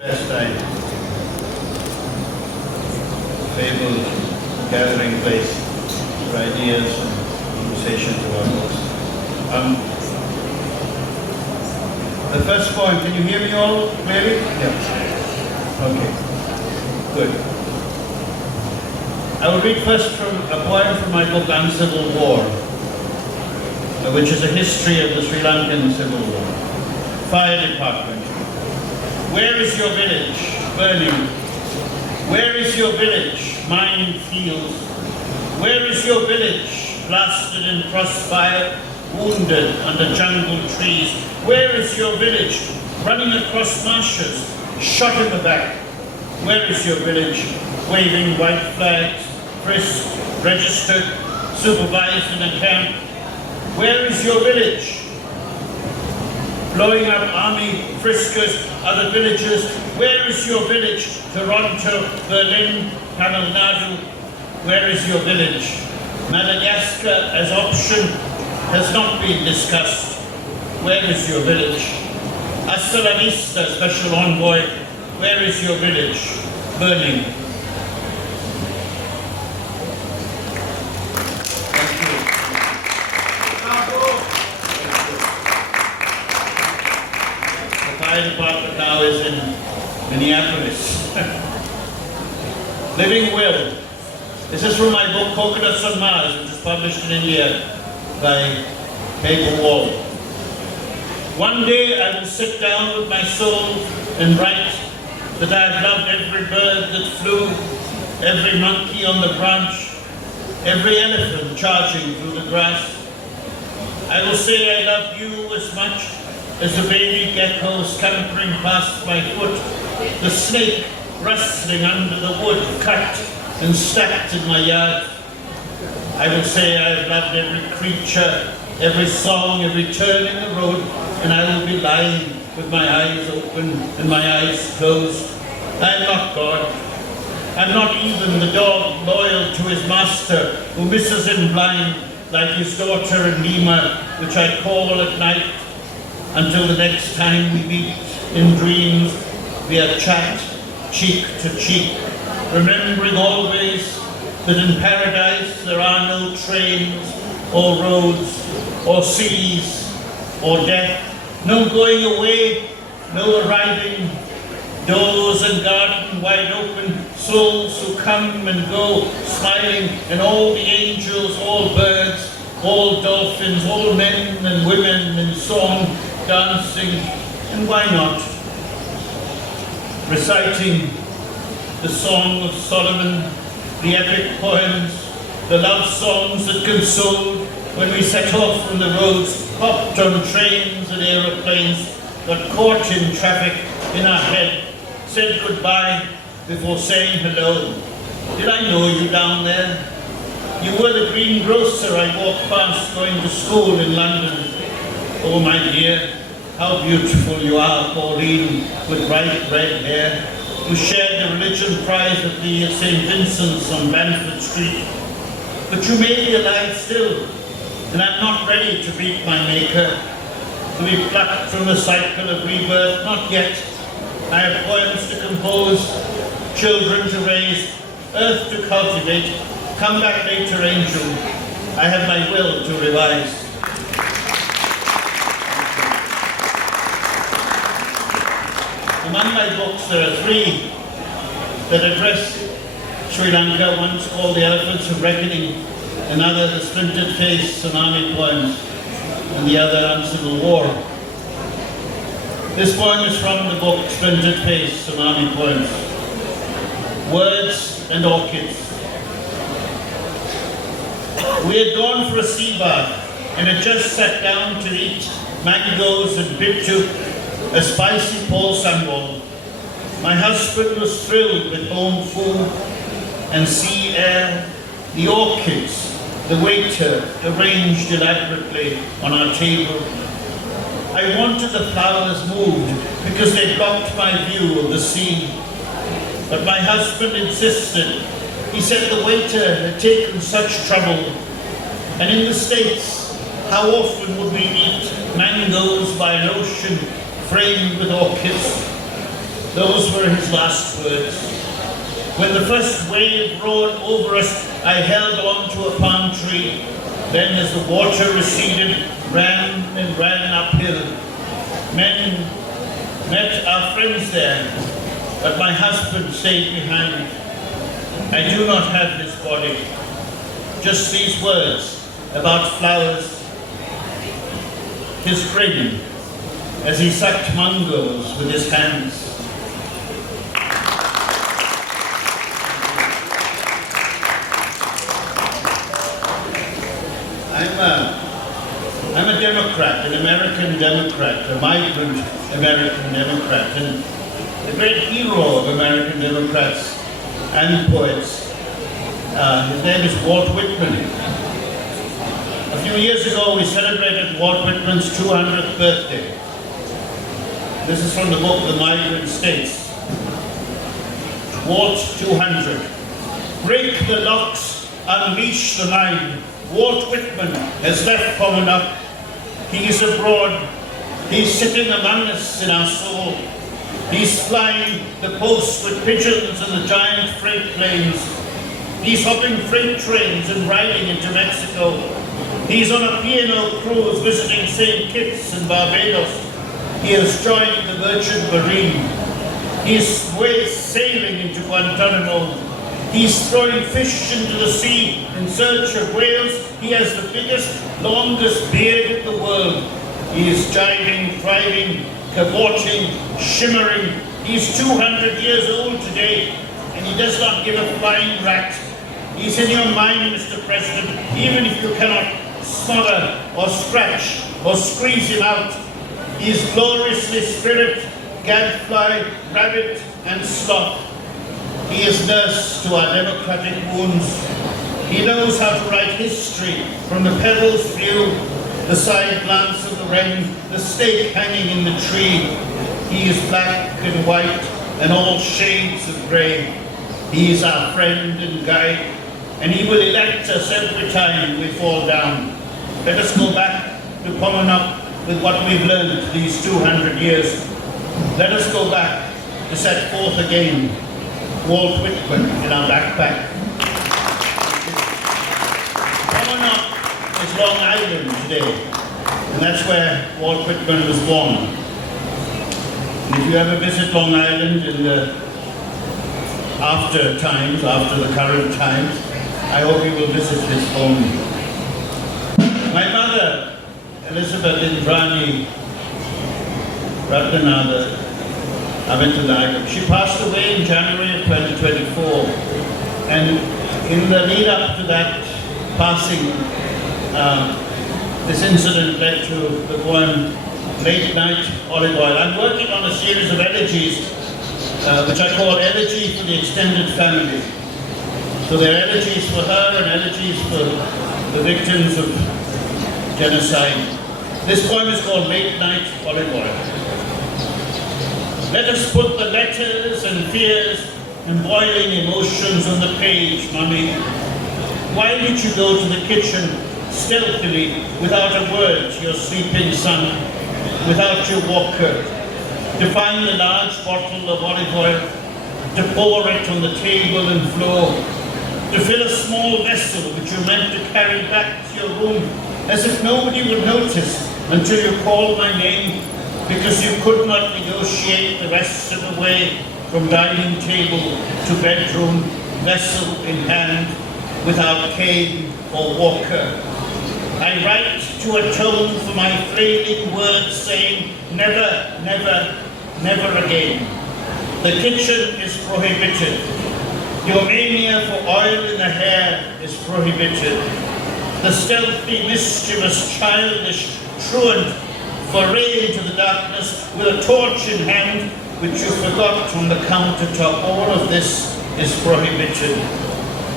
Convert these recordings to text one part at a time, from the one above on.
Pastime, fabled gathering place for ideas and conversations about books. The first poem, can you hear me all clearly? Yeah. Okay, good. I will read first from a poem from my book on Civil War, which is a history of the Sri Lankan Civil War. Fire Department. Where is your village? Burning. Where is your village? Mined fields. Where is your village? Blasted in crossfire, wounded under jungle trees. Where is your village? Running across marshes, shot in the back. Where is your village? Waving white flags, frisked, registered, supervised in a camp. Where is your village? Blowing up army friskers, other villages. Where is your village? Toronto, Berlin, Tamil Nadu. Where is your village? Madagascar as option has not been discussed. Where is your village? Hasta la vista, Special Envoy. Where is your village? Burning. Department now is in Minneapolis. Living Will. This is from my book Coconuts on Mars, which is published in India by Paper Wall. One day I will sit down with my soul and write that I have loved every bird that flew, every monkey on the branch, every elephant charging through the grass. I will say I love you as much as the baby gecko scampering past my foot, the snake rustling under the wood cut and stacked in my yard. I will say I have loved every creature, every song, every turn in the road, and I will be lying with my eyes open and my eyes closed. I am not God. I'm not even the dog loyal to his master who misses him blind like his daughter in Lima, which I call at night. Until the next time we meet in dreams, via chat, cheek to cheek, remembering always that in paradise there are no trains, or roads, or seas, or death, no going away, no arriving, doors and garden wide open, souls who come and go, smiling, and all the angels, all birds, all dolphins, all men and women in song, dancing, and why not? Reciting the Song of Solomon, the epic poems, the love songs that consoled when we set off from the roads, hopped on trains and aeroplanes, got caught in traffic in our head, said goodbye before saying hello. Did I know you down there? You were the greengrocer I walked past going to school in London. Oh my dear, how beautiful you are, Pauline, with bright red hair, who shared the religion prize with me at St. Vincent's on Banford Street. But you may be alive still, and I'm not ready to meet my maker, to be plucked from the cycle of rebirth, not yet. I have poems to compose, children to raise, earth to cultivate. Come back later, angel. I have my will to revise. Among my books, there are three that address Sri Lanka, one's called The Elephants of Reckoning, another The Splintered Face, some army poems, and the other on Civil War. This poem is from the book Splintered Face, some army poems. Words and Orchids. We had gone for a sea bath and had just sat down to eat mangoes and bittu, a spicy Paul sambal. My husband was thrilled with home food and sea air, the orchids, the waiter arranged elaborately on our table. I wanted the flowers moved because they blocked my view of the sea. But my husband insisted. He said the waiter had taken such trouble. And in the States, how often would we eat mangoes by an ocean framed with orchids? Those were his last words. When the first wave roared over us, I held on to a palm tree. Then as the water receded, ran and ran uphill. Men met our friends there, but my husband stayed behind. I do not have his body, just these words about flowers. His grin as he sucked mangoes with his hands. I'm a Democrat, an American Democrat, a migrant American Democrat, and the great hero of American Democrats and poets. His name is Walt Whitman. A few years ago, we celebrated Walt Whitman's 200th birthday. This is from the book, The Migrant States. Walt 200. Break the locks, unleash the mind. Walt Whitman has left Pomona. He is abroad. He's sitting among us in our soul. He's flying the post with pigeons and the giant freight planes. He's hopping freight trains and riding into Mexico. He's on a piano cruise visiting St. Kitts and Barbados. He has joined the Merchant Marine. He's sailing into Guantanamo. He's throwing fish into the sea in search of whales. He has the biggest, longest beard in the world. He is jiving, driving, cavorting, shimmering. He's 200 years old today, and he does not give a flying rat. He's in your mind, Mr. President, even if you cannot smother or scratch or squeeze him out. He is gloriously spirit, gadfly, rabbit, and sloth. He is nurse to our democratic wounds. He knows how to write history from the petal's view, the side glance of the wren, the stake hanging in the tree. He is black and white and all shades of grey. He is our friend and guide, and he will elect us every time we fall down. Let us go back to Pomona with what we've learned these 200 years. Let us go back to set forth again Walt Whitman in our backpack. Pomona is Long Island today, and that's where Walt Whitman was born. And if you ever visit Long Island in the after the current times, I hope you will visit this home. My mother, Elizabeth Indran, Ratnanada, she passed away in January of 2024, and in the lead up to that passing, this incident led to the poem Late Night Olive Oil. I'm working on a series of elegies, which I call Elegy for the Extended Family. So there are elegies for her and elegies for the victims of genocide. This poem is called Late Night Olive Oil. Let us put the letters and fears and boiling emotions on the page, Mummy. Why did you go to the kitchen stealthily without a word to your sleeping son, without your walker, to find the large bottle of olive oil, to pour it on the table and floor, to fill a small vessel which you meant to carry back to your room, as if nobody would notice until you called my name, because you could not negotiate the rest of the way from dining table to bedroom, vessel in hand, without cane or walker. I write to atone for my flailing words saying, never, never, never again. The kitchen is prohibited. Your mania for oil in the hair is prohibited. The stealthy, mischievous, childish truant foray into the darkness with a torch in hand, which you forgot on the countertop. All of this is prohibited.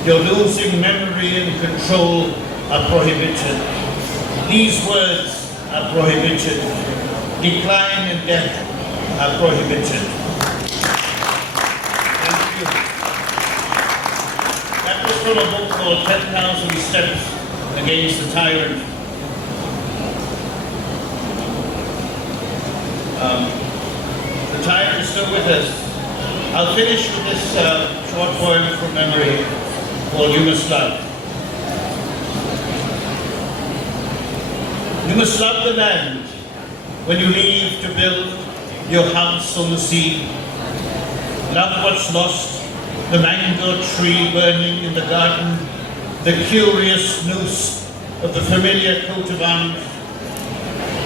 Your losing memory and control are prohibited. These words are prohibited. Decline and death are prohibited. Thank you. That was from a book called 10,000 Steps Against the Tyrant. The tyrant is still with us. I'll finish with this short poem from memory called You Must Love. You must love the land when you leave to build your house on the sea. Love what's lost, the mango tree burning in the garden, the curious noose of the familiar coat of arms.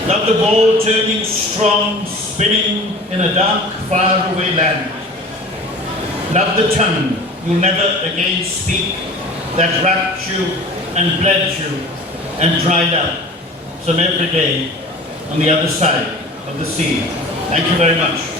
Love the ball turning strong, spinning in a dark, faraway land. Love the tongue you'll never again speak, that wrapped you and bled you and dried up some every day on the other side of the sea. Thank you very much.